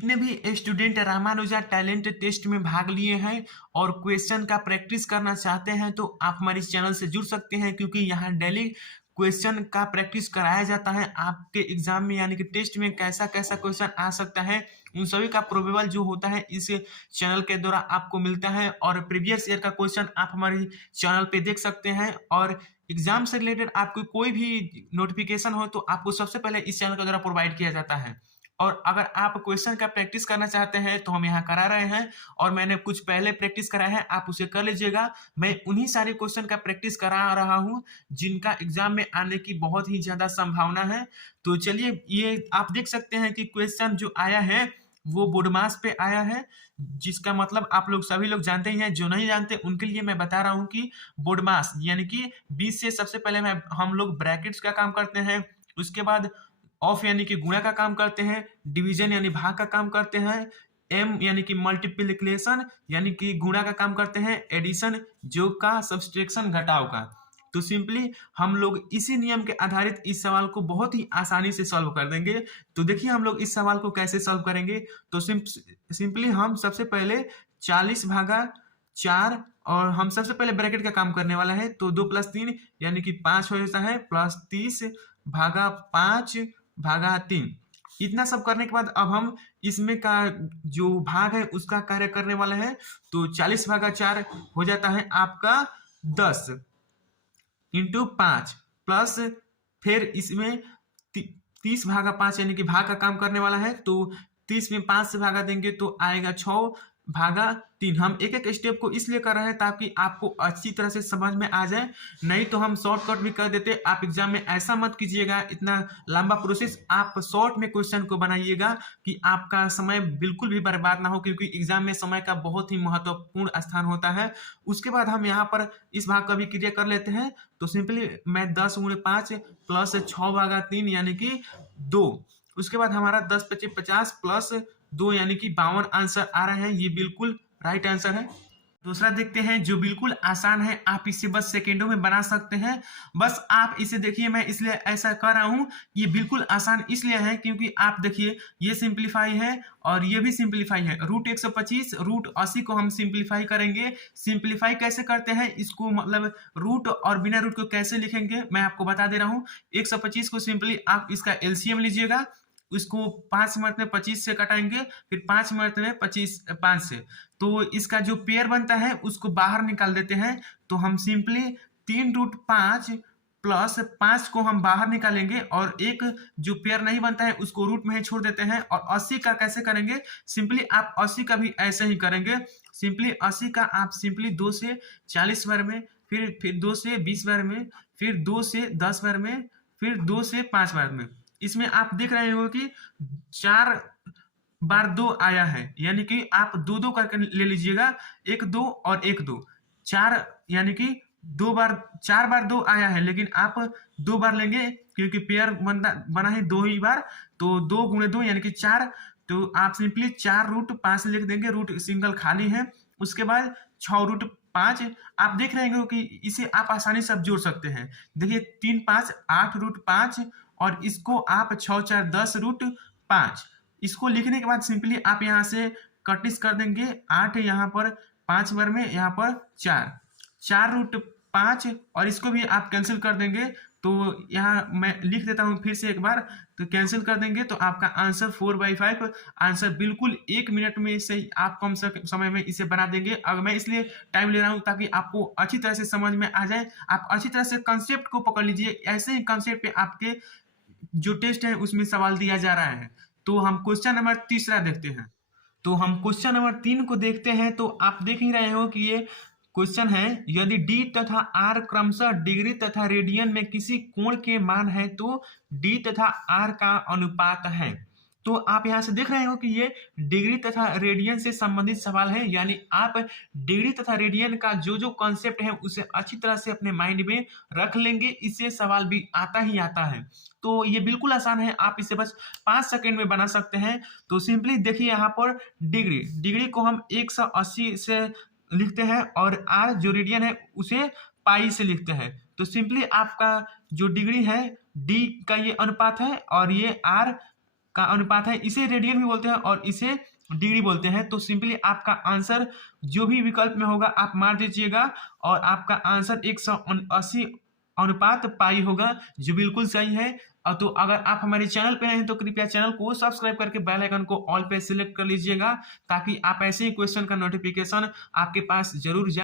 जितने भी student Ramanuja talent test में भाग लिए हैं और क्वेश्चन का प्रैक्टिस करना चाहते हैं तो आप हमारे इस चैनल से जुड़ सकते हैं, क्योंकि यहाँ डेली क्वेश्चन का प्रैक्टिस कराया जाता है। आपके एग्जाम में यानी कि टेस्ट में कैसा कैसा क्वेश्चन आ सकता है, उन सभी का प्रोबेबल जो होता है इस चैनल के द्वारा आपको मिलता है। और प्रीवियस ईयर का क्वेश्चन आप हमारे चैनल पे देख सकते हैं। और एग्जाम से रिलेटेड आपको कोई भी नोटिफिकेशन हो तो आपको सबसे पहले इस चैनल के द्वारा प्रोवाइड किया जाता है। और अगर आप क्वेश्चन का प्रैक्टिस करना चाहते हैं तो हम यहाँ करा रहे हैं, और मैंने कुछ पहले प्रैक्टिस कराया है, आप उसे कर लीजिएगा। मैं उन्हीं सारे क्वेश्चन का प्रैक्टिस करा रहा हूँ जिनका एग्जाम में आने की बहुत ही ज्यादा संभावना है। तो चलिए, ये आप देख सकते हैं कि क्वेश्चन जो आया है वो बोडमास पे आया है, जिसका मतलब आप लोग सभी लोग जानते ही हैं। जो नहीं जानते उनके लिए मैं बता रहा हूँ कि बोडमास यानी कि 20 से सबसे पहले हम लोग ब्रैकेट्स का काम करते हैं, उसके बाद ऑफ यानी कि गुणा का काम करते हैं, डिवीजन यानी भाग का काम करते हैं, एम यानी कि मल्टीप्लिकेशन यानी कि गुणा का काम करते हैं, एडिशन जोग का, सब्सट्रैक्शन घटाव का। तो सिंपली हम लोग इसी नियम के आधारित इस सवाल को बहुत ही आसानी से सॉल्व कर देंगे। तो देखिए हम लोग इस सवाल को कैसे सॉल्व करेंगे। तो सिंपली हम सबसे पहले 40/4, और हम सबसे पहले ब्रैकेट का काम करने वाला है। तो 2 + 3 यानी कि 5 हो जाता है, प्लस 30/5/3। इतना सब करने के बाद अब हम इसमें का जो भाग है उसका कार्य करने वाला है। तो 40/4 हो जाता है आपका 10 इंटू 5, प्लस फिर इसमें 30/5 यानी कि भाग का काम करने वाला है। तो 30 में 5 से भागा देंगे तो आएगा 6/3। हम एक एक स्टेप को इसलिए कर रहे हैं ताकि आपको अच्छी तरह से समझ में आ जाए, नहीं तो हम शॉर्टकट भी कर देते। आप एग्जाम में ऐसा मत कीजिएगा, इतना लंबा प्रोसेस आप शॉर्ट में क्वेश्चन को बनाइएगा कि आपका समय बिल्कुल भी बर्बाद ना हो, क्योंकि एग्जाम में समय का बहुत ही महत्वपूर्ण स्थान होता है। उसके बाद हम यहाँ पर इस भाग का भी क्रिया कर लेते हैं। तो सिंपली मैं 10 × 5 प्लस 6/3 यानी कि 2। उसके बाद हमारा 10 × 25 50 प्लस 2 यानी कि 52 आंसर आ रहे हैं। ये बिल्कुल राइट आंसर है। दूसरा देखते हैं जो बिल्कुल आसान है, आप इसे बस सेकेंडों में बना सकते हैं। बस आप इसे देखिए, मैं इसलिए ऐसा कर रहा हूं। ये बिल्कुल आसान इसलिए है क्योंकि आप देखिए ये सिंप्लीफाई है और ये भी सिंप्लीफाई है। √125 √80 को हम सिंप्लीफाई करेंगे। सिंप्लीफाई कैसे करते हैं इसको, मतलब रूट और बिना रूट को कैसे लिखेंगे मैं आपको बता दे रहा हूँ। 125 को सिंपली आप इसका एलसीएम लीजिएगा, उसको 5 मरतबे 25 से कटाएंगे, फिर 5 मरतबे 5 से, तो इसका जो पेयर बनता है उसको बाहर निकाल देते हैं। तो हम सिंपली 3√5 प्लस 5 को हम बाहर निकालेंगे और एक जो पेयर नहीं बनता है उसको रूट में ही छोड़ देते हैं। और 80 का कैसे करेंगे, सिंपली आप 80 का भी ऐसे ही करेंगे। सिंपली 80 का आप सिंपली 2 से 40 बार में, फिर 2 से 20 बार में, फिर 2 से 10 बार में, फिर 2 से 5 बार में। इसमें आप देख रहे हो कि 4/2 आया है, यानी कि आप 2-2 करके ले लीजिएगा, 1-2 और 1-2, 4 यानी कि 4/2 आया है, लेकिन आप 2 बार लेंगे क्योंकि पेयर बना है 2 ही बार। तो 2 × 2 यानी कि 4। तो आप सिंपली 4√5 लिख देंगे, रूट सिंगल खाली है। उसके बाद 6√5 आप देख रहे हो कि इसे आप आसानी से जोड़ सकते हैं। देखिए 3×5 8√5 और इसको आप 6×4 10√5। इसको लिखने के बाद सिंपली आप यहाँ से कटिस कर देंगे। 8 यहाँ पर 5 बार में, यहाँ पर 4√5 और इसको भी आप कैंसिल कर देंगे। तो यहाँ मैं लिख देता हूँ फिर से एक बार, तो कैंसिल कर देंगे तो आपका आंसर 4/5 आंसर बिल्कुल 1 मिनट में से आप कम समय में इसे बना देंगे। अब मैं इसलिए टाइम ले रहा हूँ ताकि आपको अच्छी तरह से समझ में आ जाए, आप अच्छी तरह से कंसेप्ट को पकड़ लीजिए। ऐसे ही कंसेप्ट पे आपके जो टेस्ट है उसमें सवाल दिया जा रहा है। तो हम क्वेश्चन नंबर 3 देखते हैं। तो हम क्वेश्चन नंबर 3 को देखते हैं। तो आप देख ही रहे हो कि ये क्वेश्चन है, यदि d तथा r क्रमशः डिग्री तथा रेडियन में किसी कोण के मान है तो d तथा r का अनुपात है। तो आप यहां से देख रहे हो कि ये डिग्री तथा रेडियन से संबंधित सवाल है, यानी आप डिग्री तथा रेडियन का जो जो कॉन्सेप्ट है उसे अच्छी तरह से अपने माइंड में रख लेंगे, इससे सवाल भी आता ही आता है। तो ये बिल्कुल आसान है, आप इसे बस 5 सेकंड में बना सकते हैं। तो सिंपली देखिए यहाँ पर डिग्री को हम 180 से लिखते हैं और आर जो रेडियन है उसे पाई से लिखते हैं। तो सिंपली आपका जो डिग्री है डी का ये अनुपात है और ये आर का अनुपात है, इसे रेडियन भी बोलते हैं और इसे डिग्री बोलते हैं। तो सिंपली आपका आंसर जो भी विकल्प में होगा आप मार दीजिएगा और आपका आंसर 180 अनुपात पाई होगा, जो बिल्कुल सही है। तो अगर आप हमारे चैनल पे हैं तो कृपया चैनल को सब्सक्राइब करके बेल आइकन को ऑल पे सिलेक्ट कर लीजिएगा, ताकि आप ऐसे ही क्वेश्चन का नोटिफिकेशन आपके पास जरूर जाए।